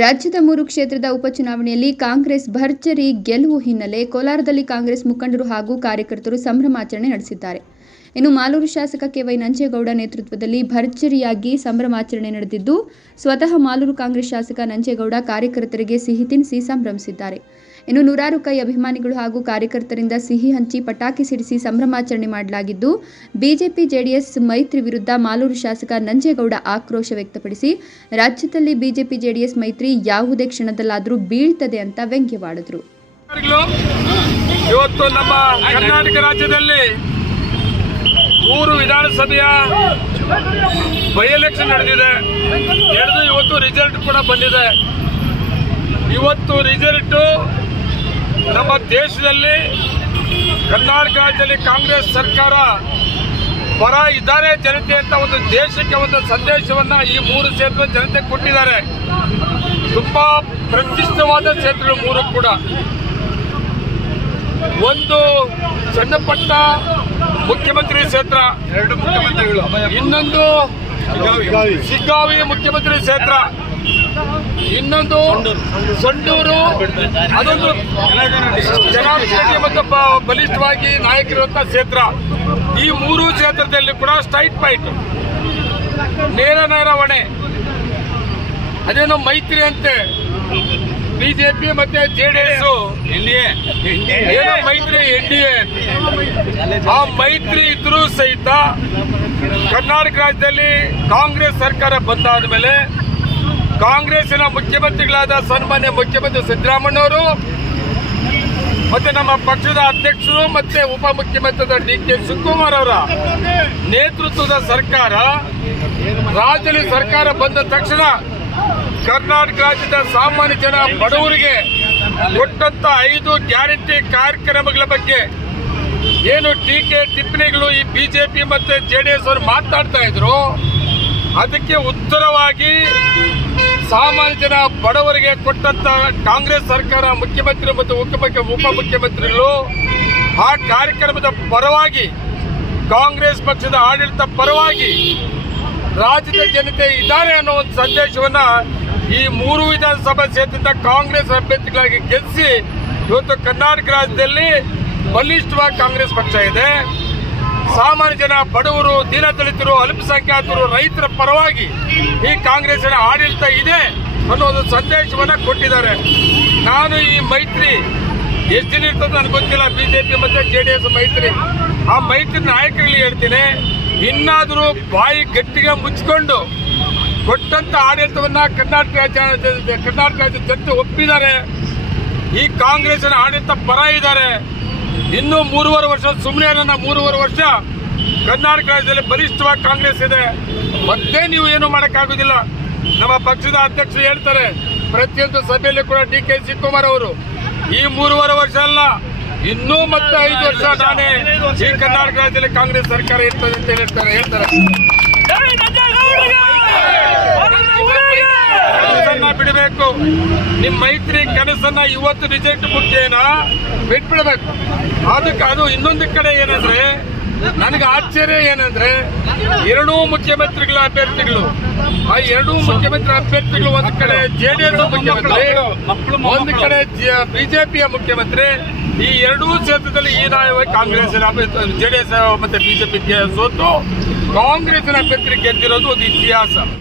ರಾಜ್ಯದ 3 ಕ್ಷೇತ್ರದ ಉಪಚುನಾವಣೆಯಲ್ಲಿ ಕಾಂಗ್ರೆಸ್ ಭರ್ಜರಿ ಗೆಲುವು ಹಿನ್ನೆಲೆ ಕೋಲಾರದಲ್ಲಿ ಕಾಂಗ್ರೆಸ್ ಮುಖಂಡರು ಹಾಗೂ ಕಾರ್ಯಕರ್ತರು ಸಂಭ್ರಮಾಚರಣೆ ನಡೆಸಿದ್ದಾರೆ. ಇನ್ನು ಮಾಲೂರು ಶಾಸಕ ಕೆ.ವೈ. ನಂಜೇಗೌಡ ನೇತೃತ್ವದಲ್ಲಿ ಭರ್ಜರಿಯಾಗಿ ಸಂಭ್ರಮಾಚರಣೆ ನಡೆದಿದ್ದು, ಸ್ವತಃ ಮಾಲೂರು ಕಾಂಗ್ರೆಸ್ ಶಾಸಕ ನಂಜೇಗೌಡ ಕಾರ್ಯಕರ್ತರಿಗೆ ಸಿಹಿ ತಿನ್ನಿಸಿ ಸಂಭ್ರಮಿಸಿದ್ದಾರೆ. ಇನ್ನು ನೂರಾರು ಕೈ ಅಭಿಮಾನಿಗಳು ಹಾಗೂ ಕಾರ್ಯಕರ್ತರಿಂದ ಸಿಹಿ ಹಂಚಿ ಪಟಾಕಿ ಸಿಡಿಸಿ ಸಂಭ್ರಮಾಚರಣೆ ಮಾಡಲಾಗಿದ್ದು, ಬಿಜೆಪಿ-ಜೆಡಿಎಸ್ ಮೈತ್ರಿ ವಿರುದ್ಧ ಮಾಲೂರು ಶಾಸಕ ನಂಜೇಗೌಡ ಆಕ್ರೋಶ ವ್ಯಕ್ತಪಡಿಸಿ ರಾಜ್ಯದಲ್ಲಿ ಬಿಜೆಪಿ-ಜೆಡಿಎಸ್ ಮೈತ್ರಿ ಯಾವುದೇ ಕ್ಷಣದಲ್ಲಾದರೂ ಬೀಳ್ತದೆ ಅಂತ ವ್ಯಂಗ್ಯವಾಡಿದರು. ಇವತ್ತು ನಮ್ಮ ಕರ್ನಾಟಕ ರಾಜ್ಯದಲ್ಲಿ 3 ವಿಧಾನಸಭೆಯ ಬೈ ಎಲೆಕ್ಷನ್ ನಡೆದಿದೆ. ಇವತ್ತು ರಿಸಲ್ಟ್ ಕೂಡ ಬಂದಿದೆ. ಇವತ್ತು ರಿಸಲ್ಟ್ ನಮ್ಮ ದೇಶದಲ್ಲಿ ಕರ್ನಾಟಕ ರಾಜ್ಯದಲ್ಲಿ ಕಾಂಗ್ರೆಸ್ ಸರ್ಕಾರ ಪರ ಇದ್ದಾರೆ ಜನತೆ ಅಂತ ಒಂದು ದೇಶಕ್ಕೆ ಒಂದು ಸಂದೇಶವನ್ನ ಈ 3 ಕ್ಷೇತ್ರದ ಜನತೆ ಕೊಟ್ಟಿದ್ದಾರೆ. ತುಂಬಾ ಪ್ರತಿಷ್ಠಿತವಾದ ಕ್ಷೇತ್ರಗಳು 3 ಕೂಡ. ಒಂದು ಸಣ್ಣಪಟ್ಟ ಮುಖ್ಯಮಂತ್ರಿ ಕ್ಷೇತ್ರ, 2 ಮುಖ್ಯಮಂತ್ರಿಗಳು, ಇನ್ನೊಂದು ಶಿಗ್ಗಾವಿ ಮುಖ್ಯಮಂತ್ರಿ ಕ್ಷೇತ್ರ, ಇನ್ನೊಂದು ಸಂಡೂರು, ಅದೊಂದು ಜನಾಭಿಷೇಕ ಮತ್ತು ಬಲಿಷ್ಠವಾಗಿ ನಾಯಕರಿರುವಂತಹ ಕ್ಷೇತ್ರ. ಈ 3 ಕ್ಷೇತ್ರದಲ್ಲಿ ಕೂಡ ಸ್ಟ್ರೈಟ್ ಫೈಟ್, ನೇರ ಹೊಣೆ. ಅದೇನೋ ಮೈತ್ರಿ ಅಂತೆ ಬಿಜೆಪಿ ಮತ್ತೆ ಜೆಡಿಎಸ್ ಏನೋ ಮೈತ್ರಿ ಎನ್ಡಿಎ. ಆ ಮೈತ್ರಿ ಇದ್ರೂ ಸಹಿತ ಕರ್ನಾಟಕ ರಾಜ್ಯದಲ್ಲಿ ಕಾಂಗ್ರೆಸ್ ಸರ್ಕಾರ ಬಂದಾದ ಮೇಲೆ ಕಾಂಗ್ರೆಸ್ಸಿನ ಮುಖ್ಯಮಂತ್ರಿಗಳಾದ ಸನ್ಮಾನ್ಯ ಮುಖ್ಯಮಂತ್ರಿ ಸಿದ್ದರಾಮಯ್ಯನವರು ಮತ್ತೆ ನಮ್ಮ ಪಕ್ಷದ ಅಧ್ಯಕ್ಷರು ಮತ್ತೆ ಉಪಮುಖ್ಯಮಂತ್ರಿ ಡಿ.ಕೆ. ಶಿವಕುಮಾರ್ ಅವರ ನೇತೃತ್ವದ ಸರ್ಕಾರ ರಾಜ್ಯದಲ್ಲಿ ಸರ್ಕಾರ ಬಂದ ತಕ್ಷಣ ಕರ್ನಾಟಕ ರಾಜ್ಯದ ಸಾಮಾನ್ಯ ಜನ ಬಡವರಿಗೆ ಕೊಟ್ಟಂತ 5 ಗ್ಯಾರಂಟಿ ಕಾರ್ಯಕ್ರಮಗಳ ಬಗ್ಗೆ ಏನು ಟೀಕೆ ಟಿಪ್ಪಣಿಗಳು ಈ ಬಿಜೆಪಿ ಮತ್ತೆ ಜೆಡಿಎಸ್ ಅವರು ಮಾತನಾಡ್ತಾ ಇದ್ರು, ಅದಕ್ಕೆ ಉತ್ತರವಾಗಿ ಸಾಮಾನ್ಯ ಜನ ಬಡವರಿಗೆ ಕೊಟ್ಟಂತ ಕಾಂಗ್ರೆಸ್ ಸರ್ಕಾರ ಮುಖ್ಯಮಂತ್ರಿ ಮತ್ತು ಉಪಮುಖ್ಯಮಂತ್ರಿಗಳು ಆ ಕಾರ್ಯಕ್ರಮದ ಪರವಾಗಿ ಕಾಂಗ್ರೆಸ್ ಪಕ್ಷದ ಆಡಳಿತ ಪರವಾಗಿ ರಾಜ್ಯದ ಜನತೆ ಇದ್ದಾರೆ ಅನ್ನೋ ಒಂದು ಸಂದೇಶವನ್ನ ಈ 3 ವಿಧಾನಸಭಾ ಕ್ಷೇತ್ರದಿಂದ ಕಾಂಗ್ರೆಸ್ ಅಭ್ಯರ್ಥಿಗಳಾಗಿ ಗೆಲ್ಲಿಸಿ ಇವತ್ತು ಕರ್ನಾಟಕ ರಾಜ್ಯದಲ್ಲಿ ಬಲಿಷ್ಠವಾಗಿ ಕಾಂಗ್ರೆಸ್ ಪಕ್ಷ ಇದೆ. ಸಾಮಾನ್ಯ ಜನ ಬಡವರು, ದೀನದಲಿತರು, ಅಲ್ಪಸಂಖ್ಯಾತರು, ರೈತರ ಪರವಾಗಿ ಈ ಕಾಂಗ್ರೆಸ್ಸಿನ ಆಡಳಿತ ಇದೆ ಅನ್ನೋದು ಸಂದೇಶವನ್ನ ಕೊಟ್ಟಿದ್ದಾರೆ. ನಾನು ಈ ಮೈತ್ರಿ ಎಷ್ಟು ದಿನ ಇರ್ತದೆ ನನಗೆ ಗೊತ್ತಿಲ್ಲ, ಬಿಜೆಪಿ ಮತ್ತೆ ಜೆಡಿಎಸ್ ಮೈತ್ರಿ. ಆ ಮೈತ್ರಿ ನಾಯಕರಿಗೆ ಹೇಳ್ತೀನಿ, ಇನ್ನಾದರೂ ಬಾಯಿ ಗಟ್ಟಿಗೆ ಮುಚ್ಚಿಕೊಂಡು ಕೊಟ್ಟಂತ ಆಡಳಿತವನ್ನ ಕರ್ನಾಟಕ ರಾಜ್ಯ ಜನತೆ ಒಪ್ಪಿದ್ದಾರೆ. ಈ ಕಾಂಗ್ರೆಸ್ನ ಆಡಳಿತ ಪರ ಇದ್ದಾರೆ. ಇನ್ನೂ 3.5 ವರ್ಷ ಸುಮ್ಮನೆ ನನ್ನ 3.5 ವರ್ಷ ಕರ್ನಾಟಕ ರಾಜ್ಯದಲ್ಲಿ ಬಲಿಷ್ಠವಾಗಿ ಕಾಂಗ್ರೆಸ್ ಇದೆ. ಮತ್ತೆ ನೀವು ಏನು ಮಾಡೋಕ್ಕಾಗೋದಿಲ್ಲ. ನಮ್ಮ ಪಕ್ಷದ ಅಧ್ಯಕ್ಷರು ಹೇಳ್ತಾರೆ ಪ್ರತಿಯೊಂದು ಸಭೆಯಲ್ಲಿ ಕೂಡ ಡಿ.ಕೆ. ಶಿವಕುಮಾರ್ ಅವರು ಈ 3.5 ವರ್ಷ ಅಲ್ಲ, ಇನ್ನೂ ಮತ್ತೆ 5 ವರ್ಷ ನಾನೇ ಈ ಕರ್ನಾಟಕ ರಾಜ್ಯದಲ್ಲಿ ಕಾಂಗ್ರೆಸ್ ಸರ್ಕಾರ ಇರ್ತದೆ ಅಂತ ಹೇಳ್ತಾರೆ. ಕನಸನ್ನ ಬಿಡಬೇಕು. ನಿಮ್ಮ ಮೈತ್ರಿ ಕನಸನ್ನ ಇವತ್ತು ರಿಜೆಕ್ಟ್ ಮುಖ್ಯನ ಬಿಟ್ಬಿಡಬೇಕು. ಅದಕ್ಕೆ ಅದು ಇನ್ನೊಂದು ಕಡೆ ಏನಂದ್ರೆ ನನಗೆ ಆಶ್ಚರ್ಯ ಏನಂದ್ರೆ 2 ಮುಖ್ಯಮಂತ್ರಿಗಳ ಅಭ್ಯರ್ಥಿಗಳು, ಆ 2 ಮುಖ್ಯಮಂತ್ರಿ ಅಭ್ಯರ್ಥಿಗಳು ಒಂದು ಕಡೆ ಜೆಡಿಎಸ್ ಮುಖ್ಯಮಂತ್ರಿ, ಒಂದು ಕಡೆ ಬಿಜೆಪಿಯ ಮುಖ್ಯಮಂತ್ರಿ. ಈ 2 ಕ್ಷೇತ್ರದಲ್ಲಿ ಹೀನಾಯವಾಗಿ ಕಾಂಗ್ರೆಸ್ ಜೆಡಿಎಸ್ ಮತ್ತೆ ಬಿಜೆಪಿ ಸೋತು ಕಾಂಗ್ರೆಸ್ನ ಅಭ್ಯರ್ಥಿ ಗೆದ್ದಿರೋದು ಒಂದು ಇತಿಹಾಸ.